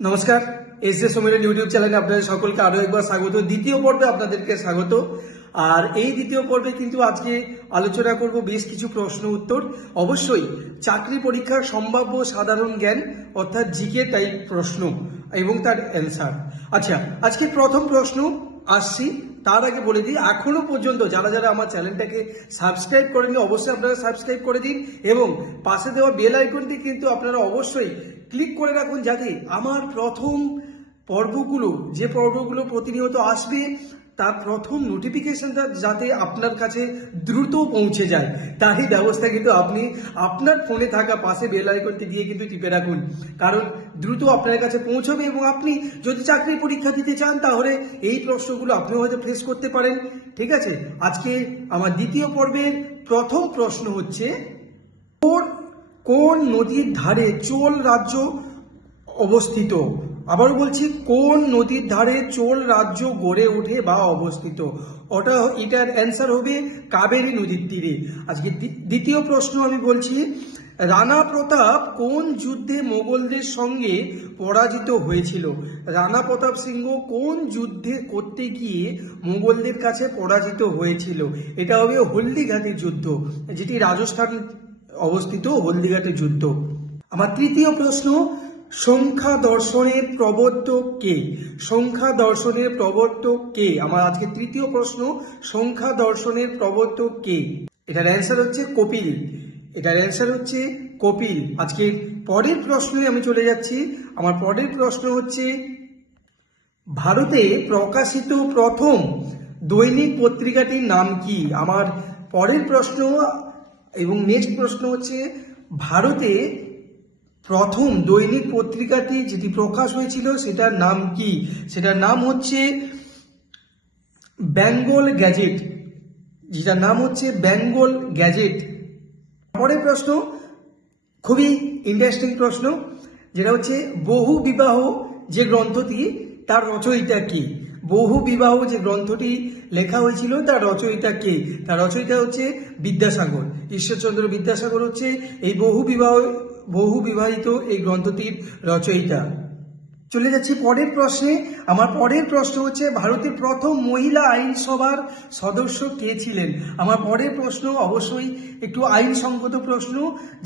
নমস্কার, S J সমীরন YouTube চ্যানেলে আপনাদের সকলকে আরো একবার স্বাগত। দ্বিতীয় পর্বে আপনাদেরকে স্বাগত। আর এই দ্বিতীয় পর্বে কিন্তু আজকে আলোচনা করব বেশ কিছু প্রশ্ন উত্তর, অবশ্যই চাকরি পরীক্ষার সম্ভাব্য সাধারণ জ্ঞান অর্থাৎ জিকে টাইপ প্রশ্ন এবং তার অ্যান্সার। আচ্ছা, আজকে প্রথম প্রশ্ন আসছি। তার আগে বলে দিই, এখনো পর্যন্ত যারা যারা আমার চ্যানেলটাকে সাবস্ক্রাইব করেননি অবশ্যই আপনারা সাবস্ক্রাইব করে দিন এবং পাশে দেওয়া বেল আইকনটি কিন্তু আপনারা অবশ্যই ক্লিক করে রাখুন, যাতে আমার প্রথম যে পর্বগুলো প্রতিনিয়ত আসবে তার প্রথম নোটিফিকেশনটা যাতে আপনার কাছে দ্রুত পৌঁছে যায়, তারই ব্যবস্থা কিন্তু আপনি আপনার ফোনে থাকা পাশে বেল আইকনটি দিয়ে কিন্তু টিপে রাখুন, কারণ দ্রুত আপনার কাছে পৌঁছবে এবং আপনি যদি চাকরি পরীক্ষা দিতে চান তাহলে এই প্রশ্নগুলো আপনিও হয়তো ফেস করতে পারেন। ঠিক আছে, আজকে আমার দ্বিতীয় পর্বের প্রথম প্রশ্ন হচ্ছে, কোন নদীর ধারে চোল রাজ্য অবস্থিত? আবার বলছি, কোন নদীর ধারে চোল রাজ্য গড়ে ওঠে বা অবস্থিত? এটার অ্যান্সার হবে কাবেরী নদীর তীরে। আজকে দ্বিতীয় প্রশ্ন আমি বলছি, রানা প্রতাপ কোন যুদ্ধে মোগলদের সঙ্গে পরাজিত হয়েছিল? রানা প্রতাপ সিংহ কোন যুদ্ধে করতে গিয়ে মোগলদের কাছে পরাজিত হয়েছিল? এটা হবে হলদিঘাটের যুদ্ধ, যেটি রাজস্থান অবস্থিত হলদিঘাটের যুদ্ধ। আমার তৃতীয় প্রশ্ন, সংখ্যা দর্শনের প্রবর্তক কে? সংখ্যা দর্শনের প্রবর্তক কে? আমার আজকে তৃতীয় প্রশ্ন, সংখ্যা দর্শনের প্রবর্তক কে? এটার অ্যান্সার হচ্ছে কপিল। আজকে পরের প্রশ্নে আমি চলে যাচ্ছি। আমার পরের প্রশ্ন হচ্ছে, ভারতে প্রকাশিত প্রথম দৈনিক পত্রিকাটির নাম কি? আমার পরের প্রশ্ন এবং নেক্সট প্রশ্ন হচ্ছে, ভারতে প্রথম দৈনিক পত্রিকাটি যেটি প্রকাশ হয়েছিল সেটার নাম কি? সেটার নাম হচ্ছে বেঙ্গল গ্যাজেট, যেটার নাম হচ্ছে বেঙ্গল গ্যাজেট। পরের প্রশ্ন খুবই ইন্টারেস্টিং প্রশ্ন, যেটা হচ্ছে, বহু বিবাহ যে গ্রন্থটি তার রচয়িতা কি? বহু বিবাহ যে গ্রন্থটি লেখা হয়েছিল তার রচয়িতা কে? তার রচয়িতা হচ্ছে বিদ্যাসাগর, ঈশ্বরচন্দ্র বিদ্যাসাগর হচ্ছে এই বহু বিবাহিত এই গ্রন্থটির রচয়িতা। চলে যাচ্ছি পরের প্রশ্নে। আমার পরের প্রশ্ন হচ্ছে, ভারতের প্রথম মহিলা আইনসভার সদস্য কে ছিলেন? আমার পরের প্রশ্ন অবশ্যই একটু আইনসঙ্গত প্রশ্ন,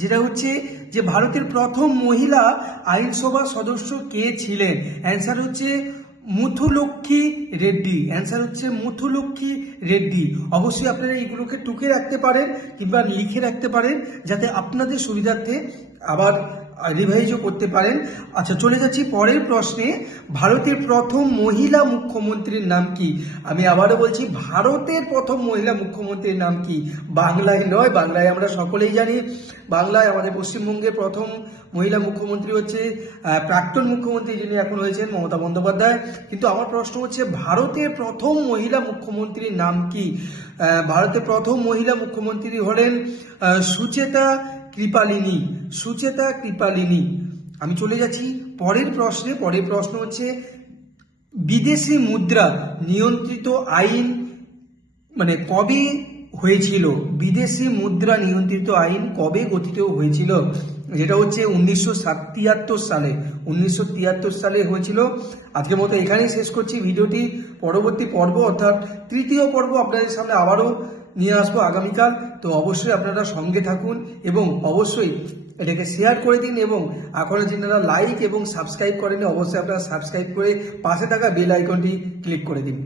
যেটা হচ্ছে যে ভারতের প্রথম মহিলা আইনসভার সদস্য কে ছিলেন? অ্যান্সার হচ্ছে মুথুলক্ষ্মী রেড্ডি। অবশ্যই আপনারা এইগুলোকে টুকে রাখতে পারেন কিংবা লিখে রাখতে পারেন, যাতে আপনাদের সুবিধার্থে আবার রিভাইজও করতে পারেন। আচ্ছা, চলে যাচ্ছি পরের প্রশ্নে, ভারতের প্রথম মহিলা মুখ্যমন্ত্রীর নাম কি? আমি আবারও বলছি, ভারতের প্রথম মহিলা মুখ্যমন্ত্রীর নাম কি? বাংলায় নয়, বাংলায় আমরা সকলেই জানি, বাংলায় আমাদের পশ্চিমবঙ্গের প্রথম মহিলা মুখ্যমন্ত্রী হচ্ছে প্রাক্তন মুখ্যমন্ত্রী যিনি এখন হয়েছেন মমতা বন্দ্যোপাধ্যায়। কিন্তু আমার প্রশ্ন হচ্ছে, ভারতের প্রথম মহিলা মুখ্যমন্ত্রীর নাম কি? ভারতের প্রথম মহিলা মুখ্যমন্ত্রী হলেন সুচেতা কৃপালিনী। আমি চলে যাচ্ছি পরের প্রশ্নে। পরের প্রশ্ন হচ্ছে, বিদেশি মুদ্রা নিয়ন্ত্রিত আইন কবে হয়েছিল? বিদেশি মুদ্রা নিয়ন্ত্রিত আইন কবে গঠিত হয়েছিল? যেটা হচ্ছে 1973 সালে হয়েছিল। আজকের মতো এখানেই শেষ করছি ভিডিওটি। পরবর্তী পর্ব অর্থাৎ তৃতীয় পর্ব আপনাদের সামনে আবারও নিয়ে আসবো আগামীকাল। তো অবশ্যই আপনারা সঙ্গে থাকুন এবং অবশ্যই এটাকে শেয়ার করে দিন, এবং এখনো যারা লাইক এবং সাবস্ক্রাইব করেনি অবশ্যই আপনারা সাবস্ক্রাইব করে পাশে থাকা বেল আইকনটি ক্লিক করে দিন।